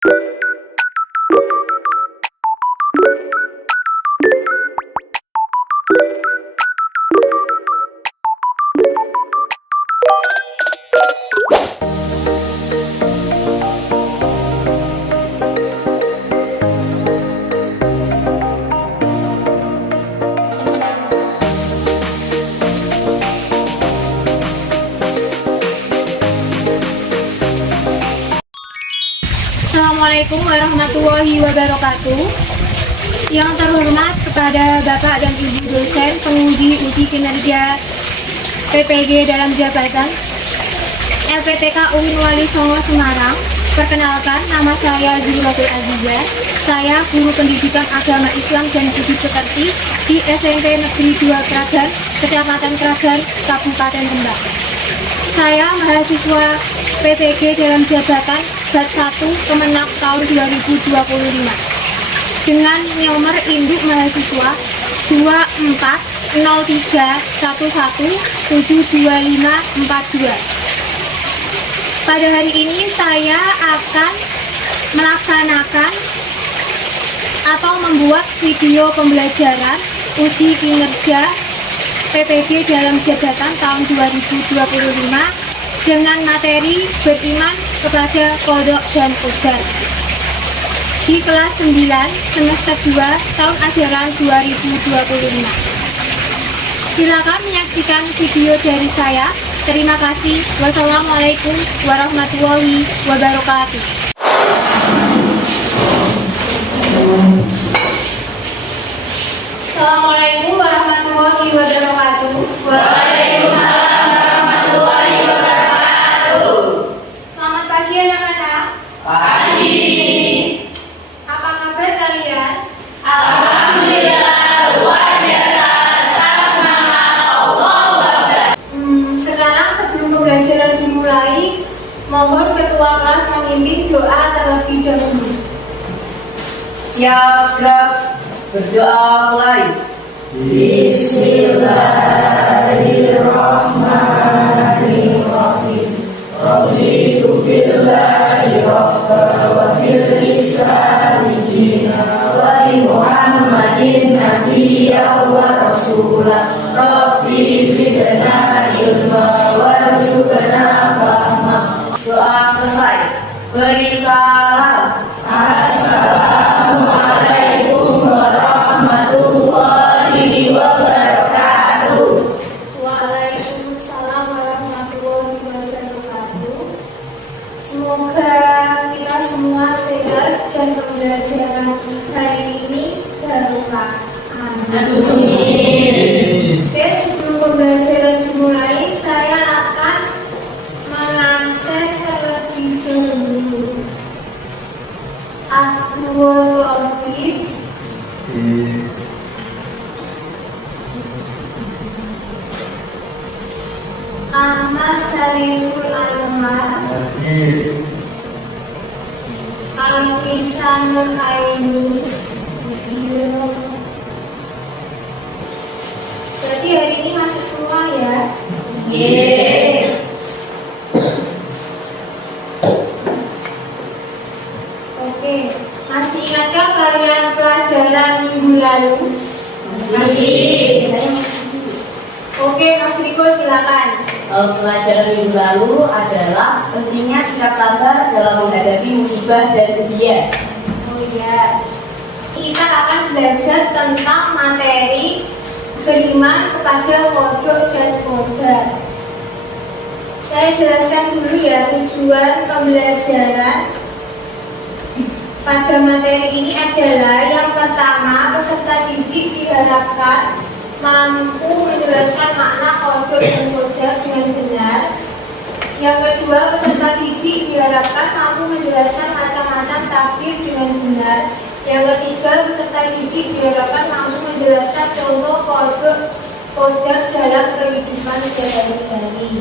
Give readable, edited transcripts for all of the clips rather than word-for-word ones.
Assalamualaikum warahmatullahi wabarakatuh. Yang terhormat kepada Bapak dan Ibu dosen penguji uji kinerja PPG dalam jabatan LPTK UIN Wali Songo Semarang. Perkenalkan, nama saya Zuratul Azizah. Saya guru pendidikan agama Islam dan budi pekerti di SMP Negeri 2 Kragan, Kecamatan Kragan, Kabupaten Rembang. Saya mahasiswa PPG dalam jabatan Bat 1 Kemenak tahun 2025 dengan nomor induk mahasiswa 240311722542. Pada hari ini saya akan melaksanakan atau membuat video pembelajaran uji kinerja PPG dalam jabatan tahun 2025 dengan materi beriman kepada kodok dan qadar di kelas 9 semester 2 tahun ajaran 2025. Silakan menyaksikan video dari saya. Terima kasih. Wassalamualaikum warahmatullahi wabarakatuh. Assalamualaikum warahmatullahi wabarakatuh. Waalaikumsalam warahmatullahi wabarakatuh. Selamat pagi anak-anak. Pagi. Apa kabar kalian? Alhamdulillah luar biasa. Tetap semangat. Allahu Akbar. Sekarang sebelum pembelajaran dimulai, mohon ketua kelas memimpin doa terlebih dahulu. Siap, gerak, berdoa mulai. Bismillahirrahmanirrahim. Raditu billahi rabba wa bil islami dina wa bi Muhammadin nabiyya wa rasulah. Rabbi zidna ilma warzuqna fahma. Doa selesai. Beri salam. Assalamualaikum warahmatullahi wabarakatuh. Waalaikumsalam warahmatullahi wabarakatuh. Semoga kita semua sehat dan pembelajaran hari ini barokah. Amin. Oke, sebelum pembelajaran dimulai, saya akan mengansel terlebih dahulu. Al-Wahid. Ahmad Saiful Anwar. Al-Insanul Aini. Berarti hari ini masuk semua ya? Yeay. Oke, masih ingatkah kalian pelajaran minggu lalu? Masih. Oke, Mas Riko silakan. Pelajaran minggu lalu adalah pentingnya sikap sabar dalam menghadapi musibah dan ujian. Oh iya, kita akan belajar tentang materi beriman kepada kodok dan qadar. Saya jelaskan dulu ya tujuan pembelajaran pada materi ini adalah yang pertama, peserta didik diharapkan mampu menjelaskan makna kodok dan qadar dengan benar. Yang kedua, peserta didik diharapkan mampu menjelaskan macam-macam takdir dengan benar. Yang ketiga, peserta didik diharapkan mampu menjelaskan contoh kodok qadar dalam kehidupan sehari-hari.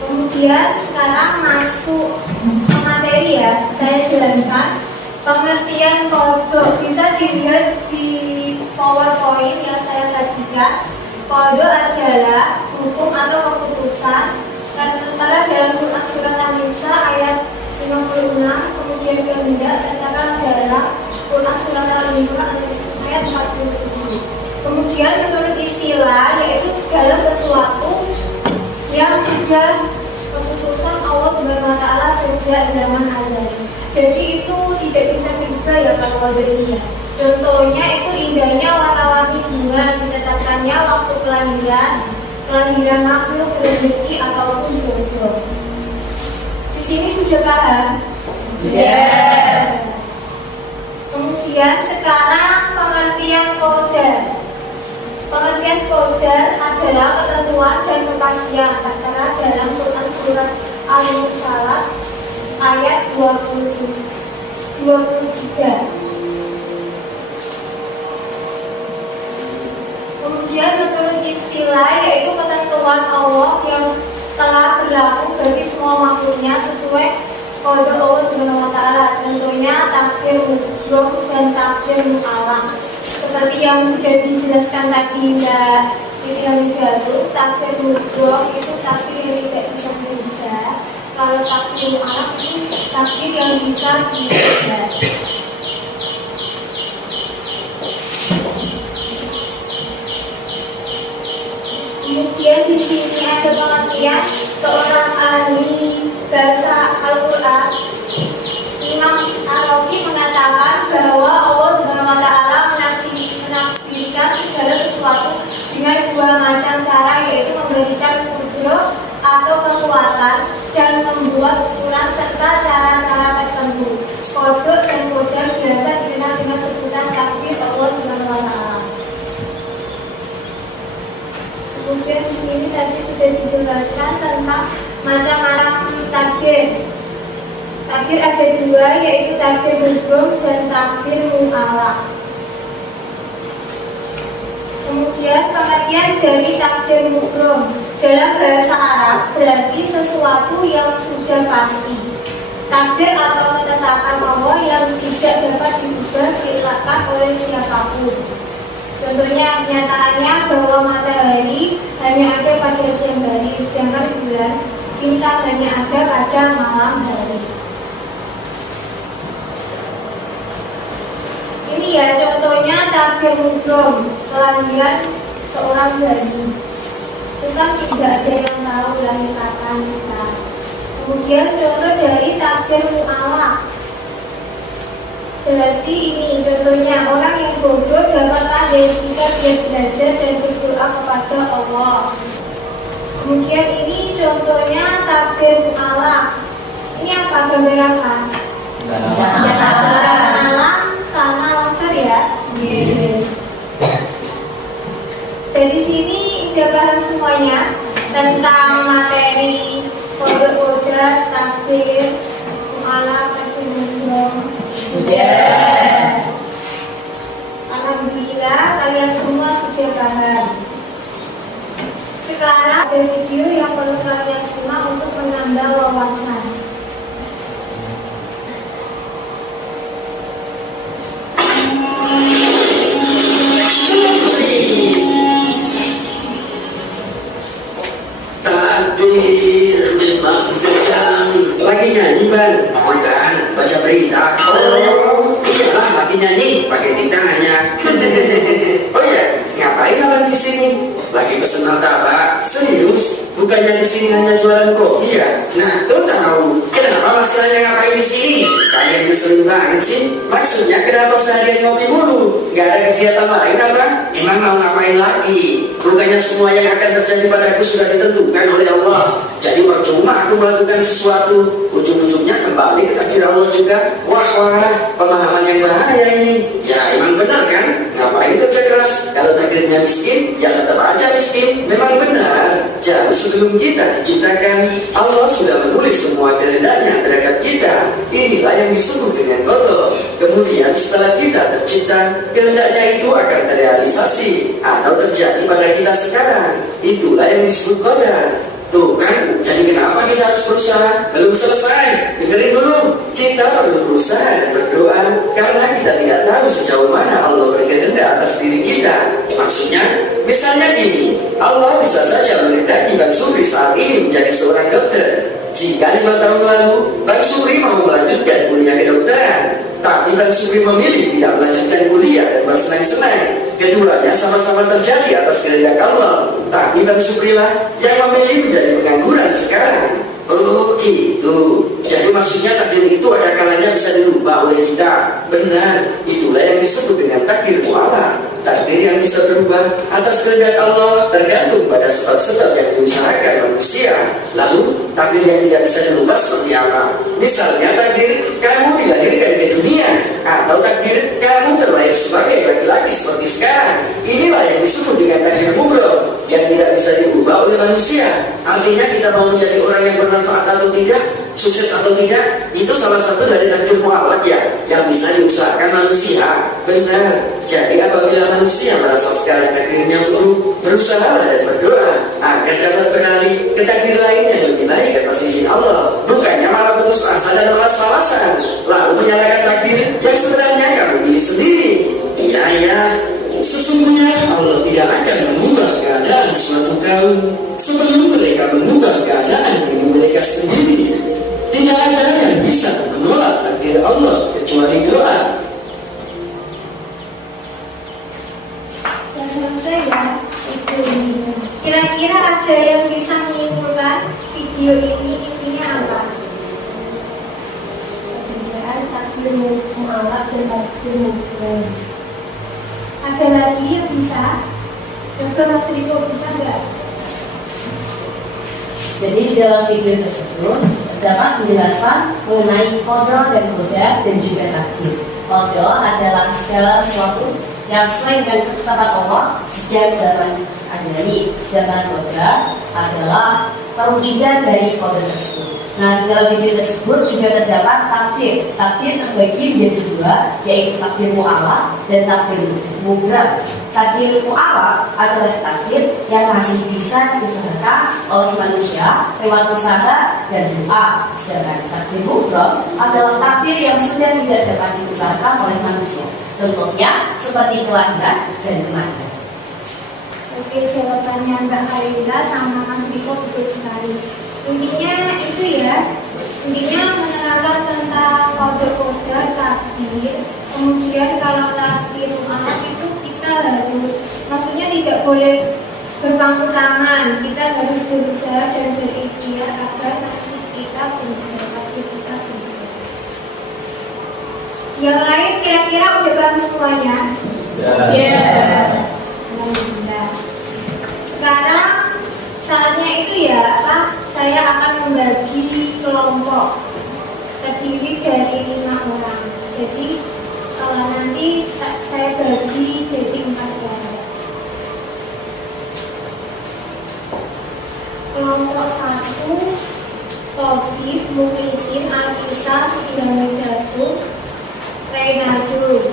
Kemudian sekarang masuk ke materi ya, saya jelaskan pengertian kodok. Bisa dilihat di PowerPoint yang saya sajikan. Kodok adalah hukum atau keputusan yang tertera dalam Quran Surat An-Nisa ayat 56, kemudian kehendak Al-Imran ayat 47. Kemudian menurut istilah yaitu segala sesuatu yang sudah keputusan Allah Subhanahu wa taala sejak zaman azal. Jadi itu tidak bisa diduga ya kalau ada ini. Contohnya itu indahnya warna-warni bunga, ditetapkannya waktu kelahiran makhluk, rezeki ataupun jodoh. Di sini sudah paham? Sudah. Kemudian sekarang pengertian qadar. Pengertian qadar adalah ketentuan dan kepastian tertera dalam Quran surat Al-Mursalat ayat 23. Kemudian menurut istilah yaitu ketentuan Allah yang telah berlaku bagi semua makhluknya sesuai kode Allah Subhanahu wa taala. Contohnya takdir mubrom dan takdir mu'alaq. Seperti yang sudah dijelaskan tadi Mbak Siti Hamidatu, takdir mubrom itu takdir yang tidak bisa dirubah. Kalau takdir mu'alaq itu takdir yang bisa dirubah. Kemudian di sini ada pengertian seorang ahli bahasa Al-Quran, Imam Ar-Razi mengatakan bahwa Allah Subhanahu wa taala menakdirkan segala sesuatu dengan dua macam cara, yaitu memberikan kudroh atau kekuatan dan membuat ukuran serta cara-cara tertentu. Kodok dan kodar biasa dikenal dengan sebutan takdir Allah Subhanahu wa taala. Kemudian di sini tadi sudah dijelaskan tentang macam-macam takdir. Takdir ada dua, yaitu takdir mubrom dan takdir mu'alaq. Kemudian pengertian dari takdir mubrom dalam bahasa Arab berarti sesuatu yang sudah pasti. Takdir atau ketetapan Allah yang tidak dapat diubah dilakukan oleh siapapun. Contohnya kenyataannya bahwa matahari hanya ada pada siang hari, sedangkan bulan, bintang hanya ada pada malam hari. Ini ya contohnya takdir mubrom, kelahiran seorang bayi. Itu kan tidak ada yang tahu lahir kapan kita. Kemudian contoh dari takdir mu'alaq. Berarti ini contohnya orang yang bodoh dapatlah dari jika dia belajar dan berdoa kepada Allah. Kemudian ini contohnya takdir mu'alaq. Ini apa gambaran? Alam tanah longsor ya. Dari sini udah paham semuanya tentang materi kode-kode takdir mu'alaq, takdir mubrom. Sudah. Alhamdulillah kalian semua sudah paham. Sekarang ada video yang perlu kalian simak untuk menambah wawasan. Takdir memang kejam. Lagi nyanyi Bang? Bukan, baca berita. Oh, iyalah lagi nyanyi, pakai tindahannya. Oh ya, ngapain kalian di sini? Lagi pesen martabak? Serius? Bukannya di sini hanya jualan kopi ya? Nah, tuh tahu. Kenapa masalahnya ngapain di sini? Kalian ngeselin banget sih. Maksudnya kenapa seharian ngopi mulu? Gak ada kegiatan lain apa? Emang mau ngapain lagi? Bukannya semua yang akan terjadi padaku sudah ditentukan oleh Allah. Jadi percuma aku melakukan sesuatu. Ujung-ujungnya kembali ke takdir Allah juga. Wah, pemahaman yang bahaya ini. Ya emang benar kan? Ngapain kerja keras? Kalau takdirnya miskin, ya tetap aja miskin. Memang benar. Jauh sebelum kita diciptakan, Allah sudah menulis semua kehendaknya terhadap kita. Inilah yang disebut dengan qada. Kemudian setelah kita tercipta, kehendaknya itu akan terrealisasi atau terjadi pada kita sekarang. Itulah yang disebut qadar. Tuh kan, jadi kenapa kita harus berusaha? Belum selesai, dengerin dulu. Kita perlu berusaha dan berdoa karena kita tidak tahu sejauh mana Allah berkehendak atas diri kita. Maksudnya, misalnya gini, Allah bisa saja menghendaki Bang Supri saat ini menjadi seorang dokter. Jika 5 tahun lalu Bang Supri mau melanjutkan kuliah kedokteran, tapi tapi Bang Supri memilih tidak melanjutkan kuliah dan bersenang-senang. Keduanya sama-sama terjadi atas kehendak Allah, tapi Bang Supri lah yang memilih menjadi pengangguran sekarang. Oh gitu. Jadi maksudnya takdir itu ada kalanya bisa dirubah oleh kita. Benar, itulah yang disebut dengan takdir mu'alaq. Takdir yang bisa berubah atas kehendak Allah tergantung pada sebab-sebab yang diusahakan manusia. Lalu takdir yang tidak bisa dirubah seperti apa? Misalnya takdir kamu dilahirkan ke dunia, atau takdir kamu terlahir sebagai laki-laki seperti sekarang. Inilah yang disebut dengan takdir mubrom yang tidak bisa diubah oleh manusia. Artinya kita mau menjadi orang yang bermanfaat atau tidak, sukses atau tidak, itu salah satu dari takdir mu'alaq ya, yang bisa diusahakan manusia. Benar. Jadi apabila manusia merasa sekarang takdirnya buruk, berusaha dan berdoa agar dapat beralih ke takdir lain yang lebih baik atas izin Allah, bukannya malah putus asa dan malas-malasan lalu menyalahkan takdir yang sebenarnya kamu pilih sendiri. Iya, sesungguhnya Allah tidak akan mengubah keadaan suatu kaum sebelum mereka mengubah keadaan diri mereka sendiri. Tidak ada yang bisa menolak takdir Allah kecuali doa. Ya selesai ya, itu ini. Kira-kira ada yang bisa menyimpulkan video ini isinya apa? Takdir mu'alaq dan takdir mubrom. Ada lagi yang bisa? Dr. Mas Riko bisa nggak? Jadi di dalam video tersebut terdapat penjelasan mengenai qada dan qadar dan juga takdir. Qada adalah segala sesuatu yang sesuai dengan ketetapan Allah sejak zaman azali. Sedangkan qadar adalah perwujudan dari qada tersebut. Nah, di dalam video tersebut juga terdapat takdir. Takdir terbagi menjadi dua, yaitu takdir mu'alaq dan takdir mubrom. Takdir mu'alaq adalah takdir yang masih bisa diusahakan oleh manusia lewat usaha dan doa. Sedangkan takdir mubrom adalah takdir yang sudah tidak dapat diusahakan oleh manusia. Contohnya seperti kelahiran dan kematian. Oke, jawabannya Mbak Haila sama Mas Riko betul sekali. Intinya itu ya, intinya menerangkan tentang kode-kode takdir. Kemudian kalau takdir mu'alaq itu kita harus, maksudnya tidak boleh berpangku tangan, kita harus berusaha dan berikhtiar agar nasib kita benar, takdir kita benar. Yang lain kira-kira udah paham semuanya? Ya. Alhamdulillah. Sekarang saatnya itu ya, saya akan membagi kelompok terdiri dari 5 orang. Jadi kalau nanti saya bagi jadi 4 kelompok. Kelompok 1, Tobib, Muklisin, Alkisa, Sidamidatu, Reynadu.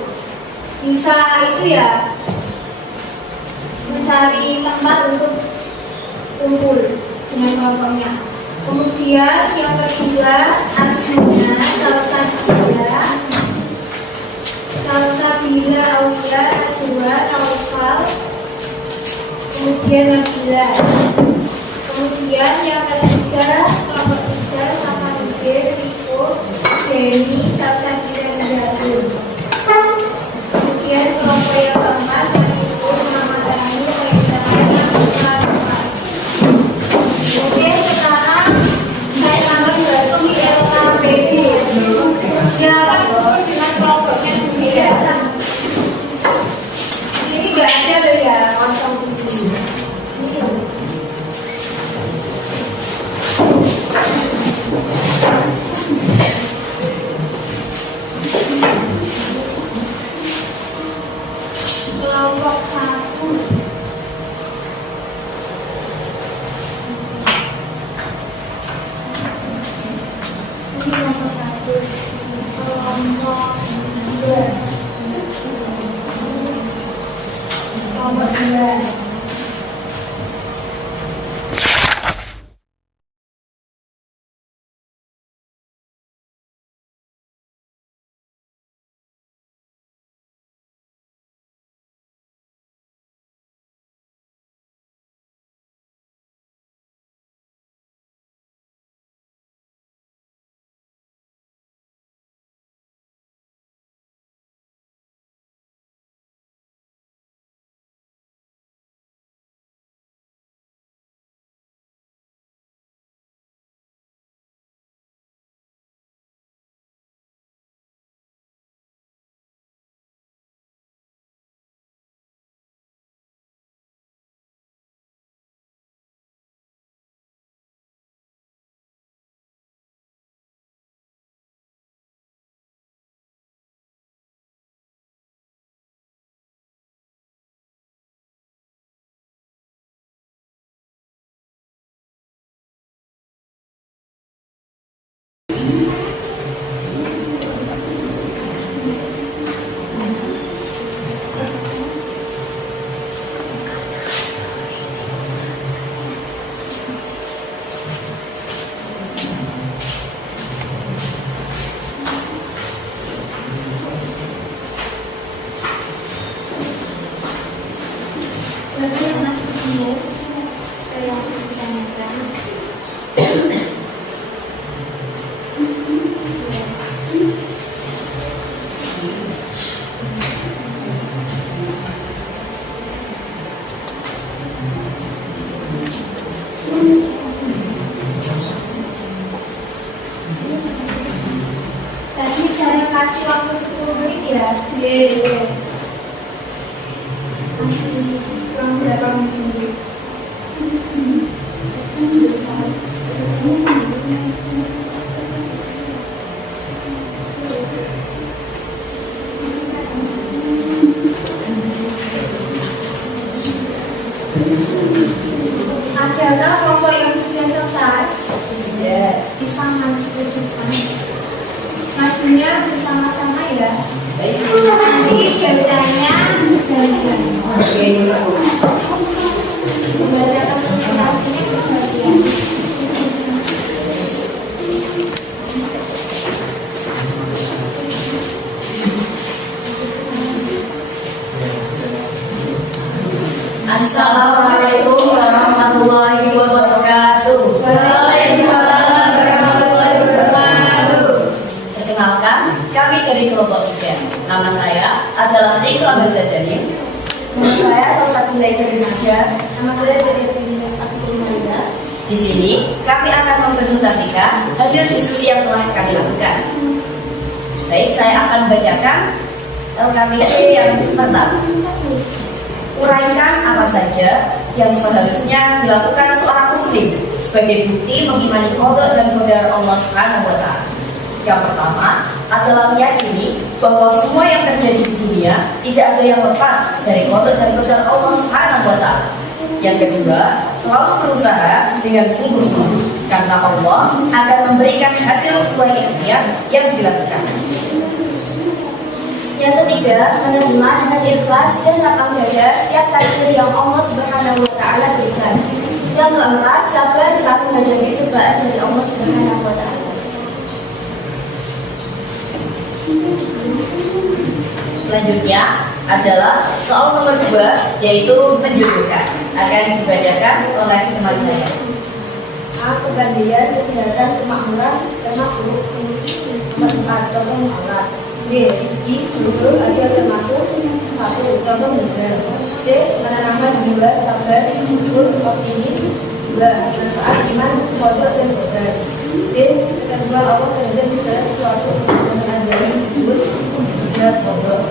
Bisa itu ya, mencari tempat untuk kumpul dengan kelompoknya. Kemudian yang kedua, Arjuna, Salsabila, Aulia, Najwa, Naufal, kemudian Nabila. Kemudian yang ketiga, kelompok 3, Samarudin, Riko, Denny, Salsabila, Najwa. Kemudian kelompok yang keempat, Riko, Muhammad Rani, Oke, sekarang saya akan bagi LKPD. Silakan kumpul dengan kelompoknya sendiri ya. Ini nggak ada loh ya, kosong di sini. Kelompok 1. Kelompok 2, kelompok 2. ya. Iya. Kurang berapa musim? Adakah kelompok yang sudah selesai? Sudah. Bisa menunjukkan. Maksudnya bersama-sama ya. Baik. Nanti kerjanya Oke. membacakan presentasinya ke bagian. Assalamualaikum warahmatullahi wabarakatuh. Waalaikumsalam warahmatullahi wabarakatuh. Perkenalkan, kami dari kelompok 3. Nama saya adalah Riko Abdul Zadani. Nama saya Sosat Laisa Dinaja. Nama saya Jadi Abdul Maida. Di sini kami akan mempresentasikan hasil diskusi yang telah kami lakukan. Baik, saya akan bacakan LKMIT yang pertama. Uraikan apa saja yang seharusnya dilakukan seorang muslim sebagai bukti mengimani qada dan qadar Allah Subhanahu wa taala. Yang pertama adalah meyakini bahwa semua yang terjadi di dunia tidak ada yang lepas dari qada dan qadar Allah Subhanahu wa taala. Yang kedua, selalu berusaha dengan sungguh-sungguh karena Allah akan memberikan hasil sesuai ikhtiar yang dilakukan. Yang ketiga, menerima dengan ikhlas dan lapang dada setiap takdir yang Allah Subhanahu wa taala berikan. Yang keempat, sabar saat menghadapi cobaan dari Allah Subhanahu wa taala. Selanjutnya adalah soal nomor 2, yaitu menjodohkan. Akan dibacakan oleh teman saya. A. Kebandian, kesehatan, kemakmuran, termasuk tempat contoh muamalah. B. Rezeki, betul, ajal termasuk 1. Contoh modal. C. Menanamkan jiwa, sabar, syukur, optimis. 2. Manfaat iman, kodok dan kodar. D. Kedua, Allah terhadap segala sesuatu dengan adanya disebut berat kodok.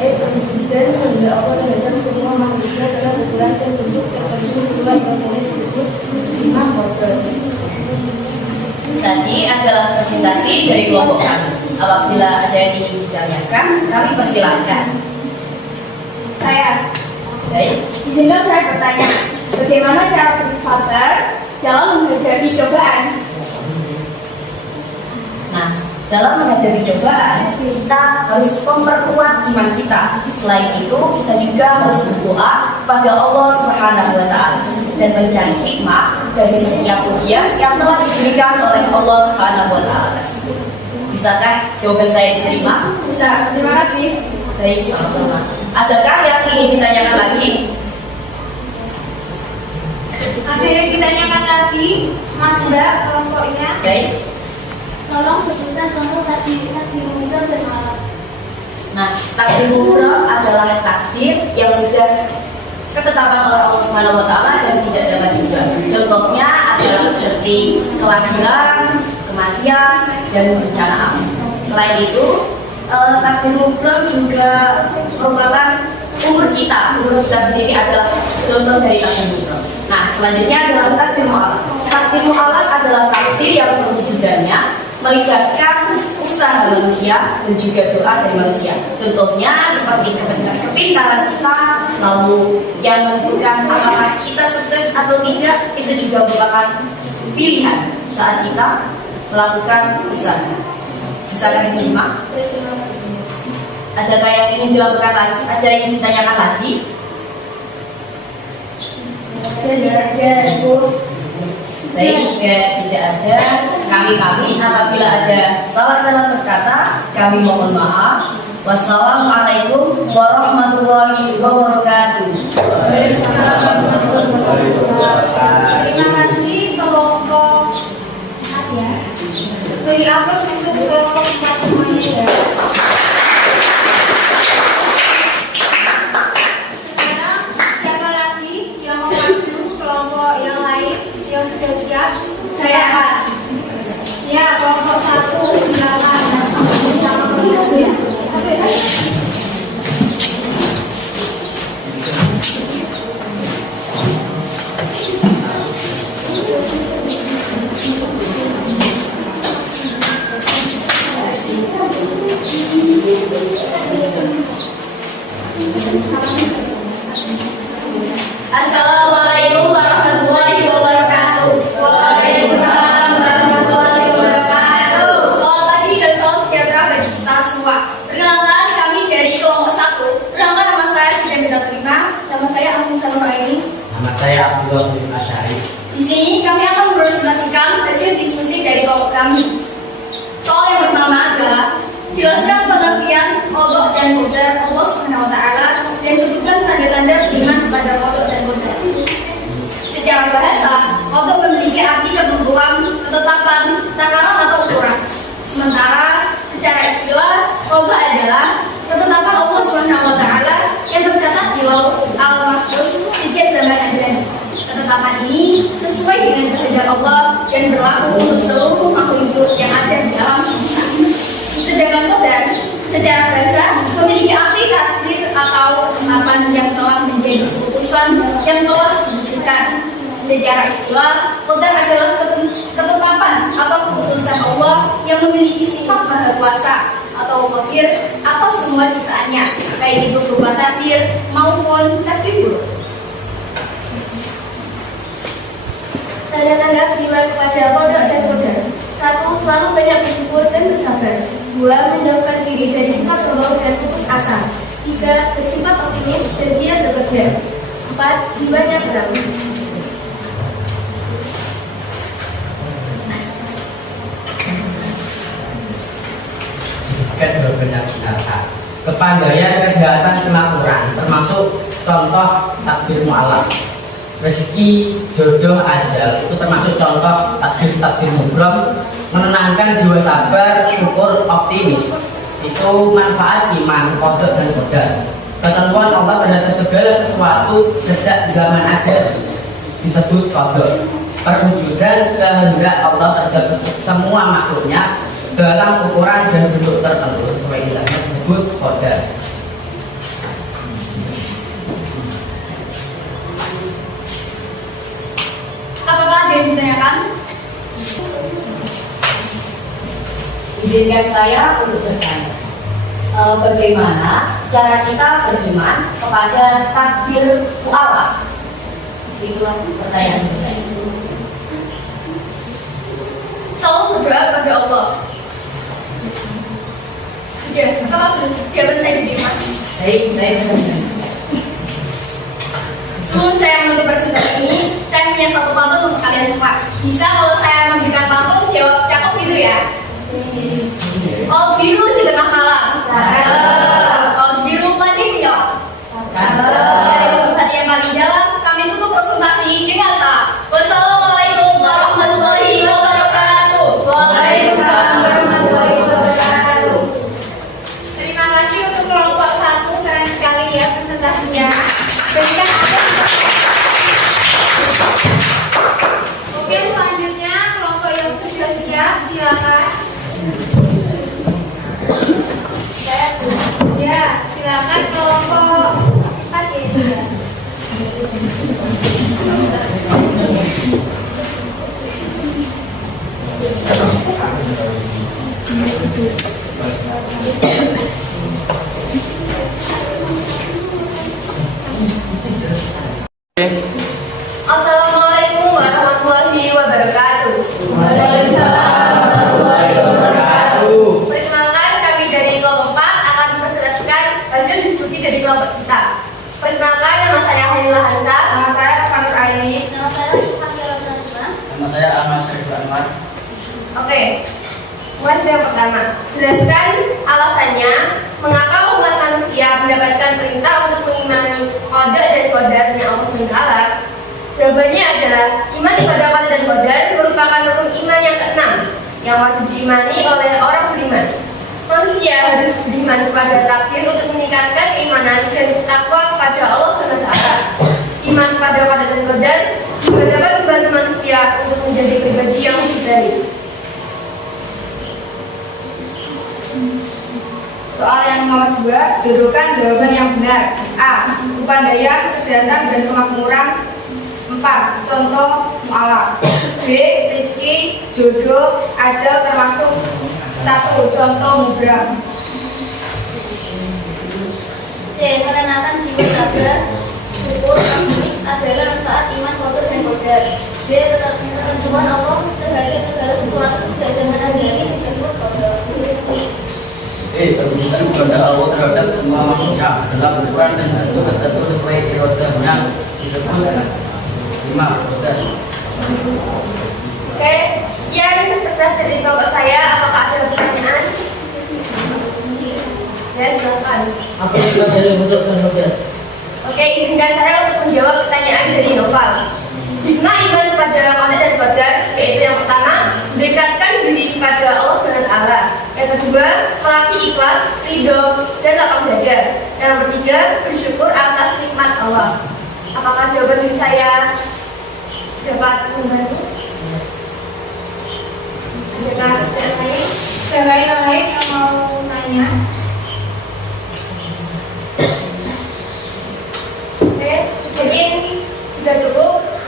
E. Kemudian kehendak Allah terhadap semua makhluknya telah berkurang dan bentuk tertentu keluar yang disebut lima kodok. Tadi adalah presentasi dari kelompok kami. Apabila ada yang ingin ditanyakan, kami persilahkan. Saya, Baik. izinkan saya bertanya, bagaimana cara bersabar dalam menghadapi cobaan? Nah, dalam menghadapi cobaan, kita harus memperkuat iman kita. Selain itu, kita juga harus berdoa pada Allah Subhanahu wa taala dan mencari hikmah dari setiap ujian yang telah diberikan oleh Allah Subhanahu wa taala. Bisakah jawaban saya diterima? Bisa, terima kasih. Baik, sama-sama. Adakah yang ingin ditanyakan lagi? Ada yang ditanyakan lagi, Mas Mbak, kelompoknya? Baik. Tolong sebutkan contoh takdir umrah dan alat. Nah, takdir umrah adalah takdir yang sudah ketetapan oleh Allah Subhanahu wa taala dan tidak dapat diubah. Contohnya adalah seperti kelahiran, kematian, dan bencana alam. Selain itu, takdir umrah juga merupakan umur kita sendiri adalah contoh dari takdir umrah. Nah, selanjutnya adalah takdir mu'alaf. Takdir mu'alaf adalah takdir yang perwujudannya melibatkan usaha manusia dan juga doa dari manusia. Contohnya seperti kepintaran kita, lalu yang menentukan apakah kita sukses atau tidak, itu juga merupakan pilihan saat kita melakukan usaha. Misalkan diterima. Adakah yang ingin dilakukan lagi? Ada yang ingin ditanyakan lagi? Tidak ada, Bu. Baik, jika tidak ada, kami apabila ada salah dalam berkata, kami mohon maaf. Wassalamualaikum warahmatullahi wabarakatuh. Terima kasih kelompok ya. Beri aplaus untuk kelompok kita semuanya ya. Sekarang siapa lagi yang mau maju kelompok yang lain yang sudah siap? Saya akan. Ya, kelompok 1 silakan. Sama Assalamualaikum warahmatullahi wabarakatuh. Waalaikumsalam warahmatullahi wabarakatuh. Selamat pagi dan salam sejahtera bagi kita semua. Perkenalkan, kami dari kelompok 1. Perkenalkan, nama saya Siti Bintang Prima. Nama saya Afisa Nuraini. Nama saya Abdullah bin Asyari. Di sini kami akan mempresentasikan hasil diskusi dari kelompok kami. Soal yang pertama adalah jelaskan pengertian qadha dan qadar Allah Subhanahu wa taala dan sebutkan tanda-tanda beriman kepada qadha dan qadar. Secara bahasa, qadha memiliki arti ketentuan, ketetapan, takaran atau ukuran. Sementara secara istilah, qadha adalah ketetapan Allah Subhanahu wa taala yang tercatat di Lauhul Mahfuz sejak zaman azali. Ketetapan ini sesuai dengan kehendak Allah dan berlaku untuk seluruh makhluk hidup yang ada di alam semesta. Sedangkan qadar secara bahasa memiliki arti takdir atau ketetapan yang telah menjadi keputusan yang telah diwujudkan. Secara istilah, qadar adalah ketetapan atau keputusan Allah yang memiliki sifat maha kuasa atau qadir atas semua ciptaannya, baik itu berupa takdir maupun takdir buruk. Tanda-tanda beriman kepada qadha dan qadar. 1. Selalu banyak bersyukur dan bersabar. 2. Menjauhkan diri dari sifat sombong dan putus asa. 3. Bersifat optimis dan giat bekerja. 4. Jiwanya tenang. Benar-benar kepandaian, kesehatan, kemakmuran termasuk contoh takdir mu'alaf. Rezeki, jodoh, ajal itu termasuk contoh takdir mubrom. Menenangkan jiwa, sabar, syukur, optimis itu manfaat iman, qadha dan qadar. Ketentuan Allah terhadap segala sesuatu sejak zaman ajal disebut qadha. Perwujudan kehendak Allah terhadap semua makhluknya dalam ukuran dan bentuk tertentu sesuai ilahnya disebut qadar. Apakah ada yang ditanyakan? Izinkan saya untuk bertanya, bagaimana cara kita beriman kepada takdir mu'alaf? Itulah pertanyaan saya. Selalu berdoa kepada Allah. Sudah, apa jawaban saya diterima? Baik, saya bisa mendengar. Sebelum saya menutup presentasi ini, saya punya satu pantun untuk kalian semua. Bisa kalau saya memberikan pantun, jawab cakep gitu ya? Oh, biru di tengah malam. Oh, biru mati ya. Dari tadi yang paling dalam, kami tutup presentasi dengan salam. Wassalamualaikum warahmatullahi wabarakatuh. Waalaikumsalam warahmatullahi wabarakatuh. Terima kasih untuk kelompok 1, keren sekali ya presentasinya. Berikan Oke, selanjutnya kelompok yang sudah siap, silakan. Ya, silakan kelompok 4 ya. Assalamualaikum warahmatullahi wabarakatuh. Perkenalkan, kami dari kelompok 4 akan mempresentasikan hasil diskusi dari kelompok kita. Perkenalkan, nama saya Hailillah Hansa. Nama saya Fanur Aini. Nama saya Fahira Najma. Nama saya Ahmad Syariful Anwar. Oke, poin yang pertama, jelaskan alasannya mengapa umat manusia mendapatkan perintah untuk mengimani qadha dan qadarnya Allah SWT. Jawabannya adalah iman kepada qadha dan qadar merupakan rukun iman yang keenam yang wajib diimani oleh orang beriman. Manusia harus beriman kepada takdir untuk meningkatkan keimanan dan takwa kepada Allah SWT. Iman kepada qadha dan qadar juga dapat membantu manusia untuk menjadi pribadi yang lebih baik. Soal yang nomor 2, jodohkan jawaban yang benar. A. Kepandaian, kesehatan, dan kemakmuran. 4. Contoh mu'alaf. B. Rizki, jodoh, ajal termasuk 1. Contoh mubram. menenangkan jiwa sabar, syukur, optimis adalah manfaat iman kotor dan kodar. D. Ketentuan Allah terhadap segala sesuatu sejak zaman Nabi disebut kodar. Permintaan kepada Allah terhadap semua makhluknya adalah ukuran dan bentuk tertentu sesuai irodahnya disebut 5 kodar. Oke, sekian pesan dari kelompok saya. Apakah ada pertanyaan? Ya, silakan. Apa yang dari bentuk dan kodar? Oke, izinkan saya untuk menjawab pertanyaan dari Noval. Hikmah iman kepada qada dan qadar, yaitu yang pertama, mendekatkan diri kepada Allah SWT. Yang kedua, melatih ikhlas, ridho, dan lapang dada. Yang ketiga, bersyukur atas nikmat Allah. Apakah jawaban dari saya dapat membantu? Adakah pertanyaan lain? Siapa yang lain yang mau nanya? Oke, mungkin sudah cukup.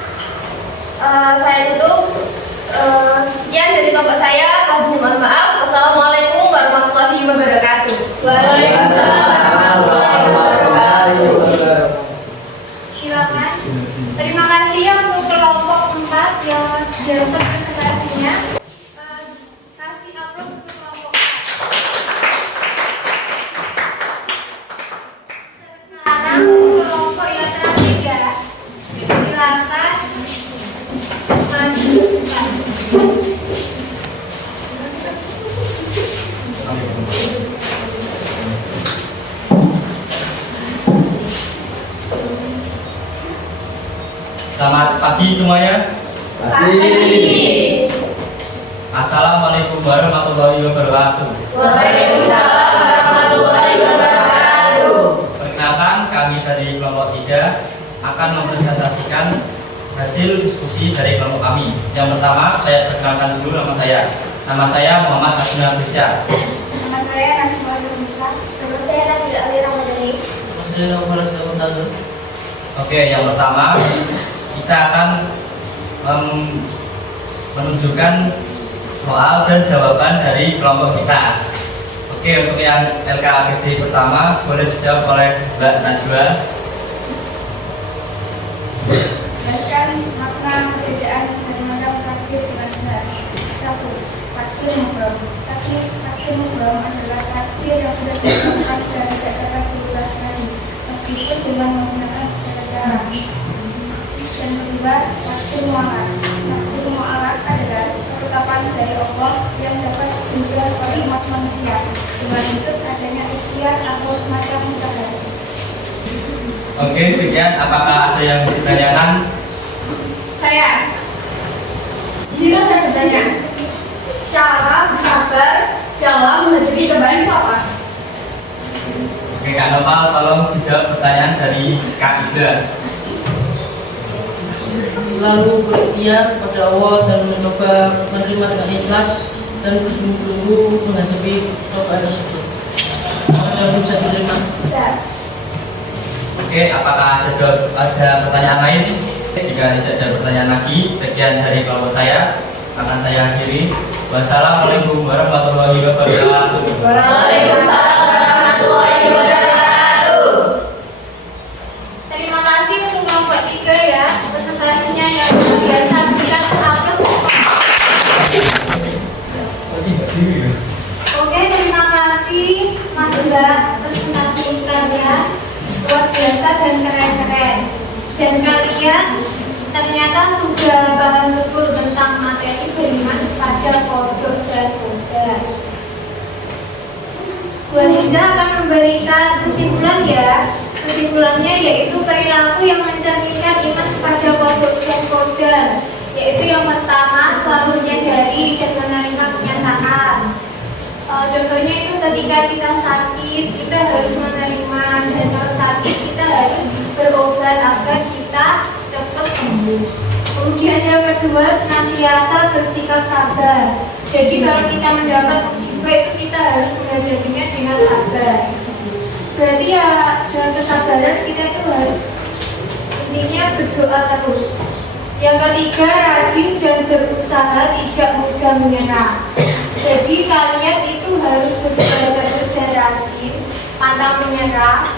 Saya tutup. Sekian dari kelompok saya. Mohon maaf. Wassalamualaikum warahmatullahi wabarakatuh. Waalaikumsalam warahmatullahi wabarakatuh. Silakan. Terima kasih ya untuk kelompok 4 yang jasa presentasinya. Kasih aplaus untuk kelompok 4. Sekarang kelompok yang terakhir ya. Silakan maju. Selamat pagi semuanya. Pagi. Assalamualaikum warahmatullahi wabarakatuh. Waalaikumsalam warahmatullahi wabarakatuh. Perkenalkan, kami dari kelompok 3 akan mempresentasikan hasil diskusi dari kelompok kami. Yang pertama, saya perkenalkan dulu nama saya. Nama saya Muhammad Hasnul Abdisya. Nama saya Najwa Yunisa. Nama saya Nabil Ali Ramadhani. Oke, yang pertama kita akan menunjukkan soal dan jawaban dari kelompok kita. Oke, untuk yang LKAGD pertama boleh dijawab oleh Mbak Najwa. Jelaskan makna perbedaan kadang-kadang takdir dengan benar. 1. Takdir mubrom. Takdir mubrom adalah takdir yang sudah ditetapkan dan tidak dapat berubah lagi, meskipun dengan menggunakan segala cara. Dan kedua, takdir mu'alak. Takdir mu'alak adalah ketetapan dari Allah yang dapat diubah oleh umat manusia dengan wujud adanya ujian atau semacam usaha. Oke, sekian. Apakah ada yang ditanyakan? Saya. Jadi kan saya bertanya, cara bersabar dalam menghadapi cobaan itu apa? Oke, Kak Nopal, tolong dijawab pertanyaan dari Kak Ida. Selalu berikhtiar pada Allah dan mencoba menerima dengan ikhlas dan bersungguh-sungguh menghadapi cobaan tersebut. Yang bisa diterima. Bisa. Oke, apakah ada pertanyaan lain? Jika tidak ada pertanyaan lagi, sekian dari kelompok saya. Akan saya akhiri. Wassalamualaikum warahmatullahi wabarakatuh. Waalaikumsalam warahmatullahi wabarakatuh. Terima kasih untuk kelompok 3 ya. Presentasinya yang biasa berikan aplaus. Oke, terima kasih Mas Mbak, presentasi kalian luar biasa dan keren-keren. Dan kalian ternyata sudah paham betul tentang materi beriman pada kodok dan kodar. Bu Aziza akan memberikan kesimpulan ya. Kesimpulannya yaitu perilaku yang mencerminkan iman kepada kodok dan kodar, yaitu yang pertama selalu menyadari dan menerima kenyataan. Contohnya itu ketika kita sakit, kita harus menerima, dan kalau sakit kita harus berobat agar kita cepat sembuh. Kemudian yang kedua, senantiasa bersikap sabar. Jadi kalau kita mendapat musibah itu kita harus menghadapinya dengan sabar. Berarti ya dengan kesabaran kita itu harus intinya berdoa terus. Yang ketiga, rajin dan berusaha, tidak mudah menyerah. Jadi kalian itu harus berusaha terus dan rajin, pantang menyerah.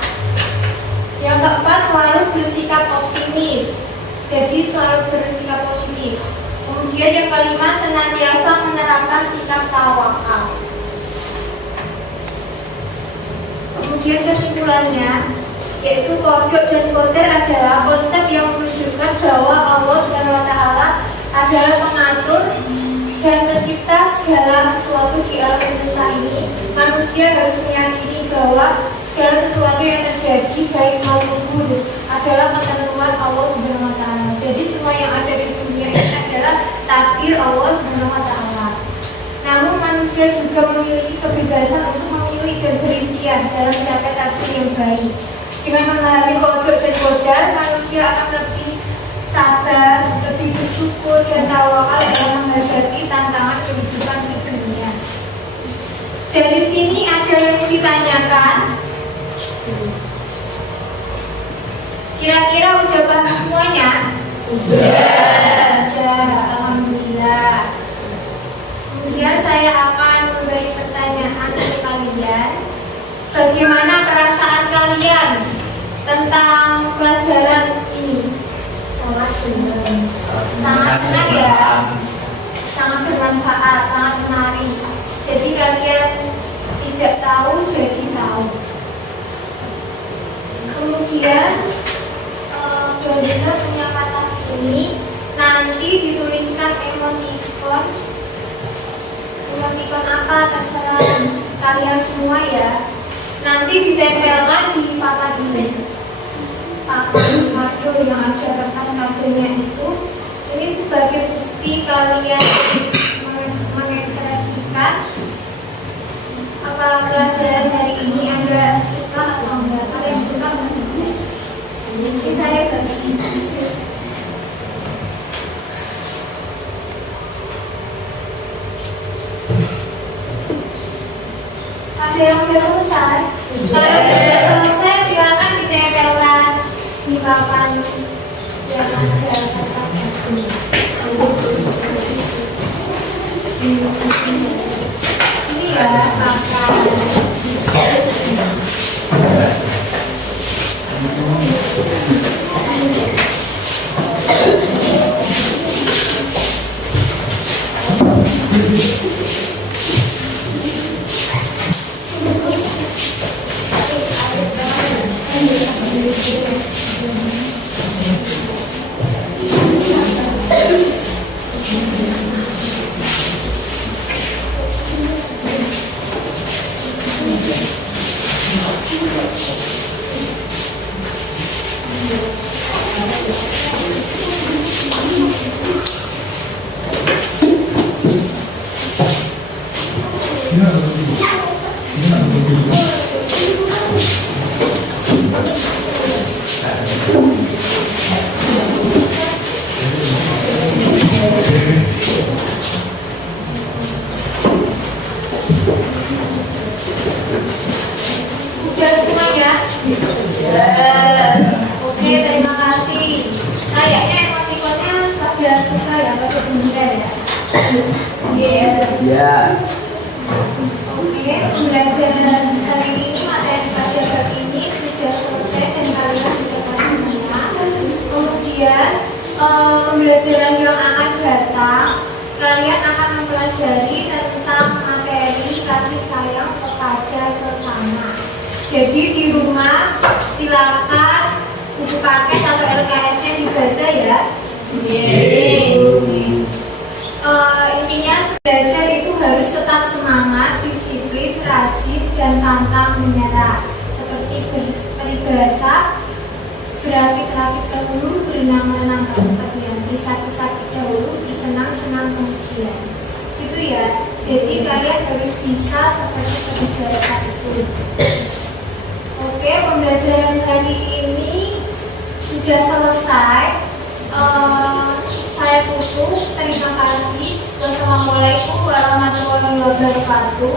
Jadi selalu bersikap positif. Kemudian yang kelima, senantiasa menerapkan sikap tawakal. Kemudian kesimpulannya, yaitu kodok dan koder adalah konsep yang menunjukkan bahwa Allah SWT adalah pengatur dan pencipta segala sesuatu di alam semesta ini. Manusia harus meyakini bahwa segala sesuatu yang terjadi baik maupun buruk adalah ketentuan Allah SWT. Jadi semua yang ada di dunia ini adalah takdir Allah SWT. Namun manusia juga memiliki kebebasan untuk memilih dan berikhtiar dalam mencapai takdir yang baik. Dengan memahami kodok dan kodar, manusia akan lebih sabar, lebih bersyukur dan tawakal dalam menghadapi tantangan kehidupan di dunia. Dari sini ada yang ditanyakan. Kira-kira udah paham semuanya? Sudah, alhamdulillah. Kemudian saya akan memberi pertanyaan ke kalian. Bagaimana perasaan kalian tentang pelajaran ini? Sangat senang. Sangat senang ya. Sangat bermanfaat, sangat menarik. Jadi kalian tidak tahu jadi tahu. Kemudian Bunda punya kata ini nanti dituliskan emoticon. Emoticon apa terserah kalian semua ya. Nanti ditempelkan di papan ini. Papan kado yang ada kertas kadonya itu. Ini sebagai bukti kalian mengekspresikan apa pelajaran hari ini Anda suka atau enggak. Kalian suka atau enggak? Ini saya bagi. Ada yang sudah selesai? Kalau sudah selesai, silakan ditempelkan di papan yang ada kertas ini. Ini ya papan. Sudah semuanya? Oke, terima kasih. Kayaknya emotikonnya pada suka ya, pada bunda ya. Ya. Oke, pembelajaran hari ini materi pelajaran ini sudah selesai dan kalian sudah paham semua. Kemudian pembelajaran yang akan datang, kalian akan mempelajari tentang materi kasih sayang kepada sesama. Jadi di rumah silakan buku paket atau LKS-nya dibaca ya. Intinya belajar itu harus tetap semangat, disiplin, rajin, dan pantang menyerah. Seperti peribahasa, berakit-rakit dahulu, berenang-renang kemudian, disakit-sakit dahulu, disenang-senang kemudian. Gitu ya. Jadi kalian harus bisa seperti peribahasa itu. Oke, pembelajaran hari ini sudah selesai. Saya tutup. Terima kasih. Wassalamualaikum warahmatullahi wabarakatuh.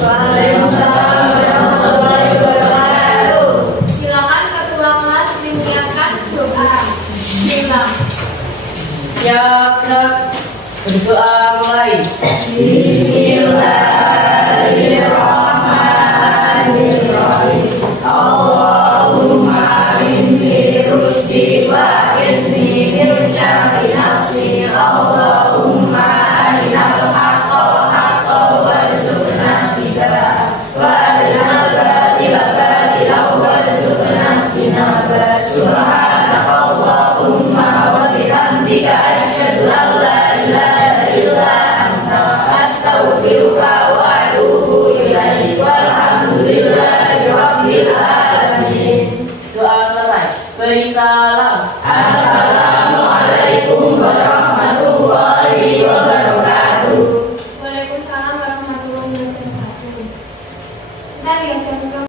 Waalaikumsalam warahmatullahi wabarakatuh. Silakan ketua kelas menyiapkan doa. Bismillah. Siap, berdoa mulai. Bismillahirrahmanirrahim. Allahumma inni rusdi wa inni sebentar ya, saya buka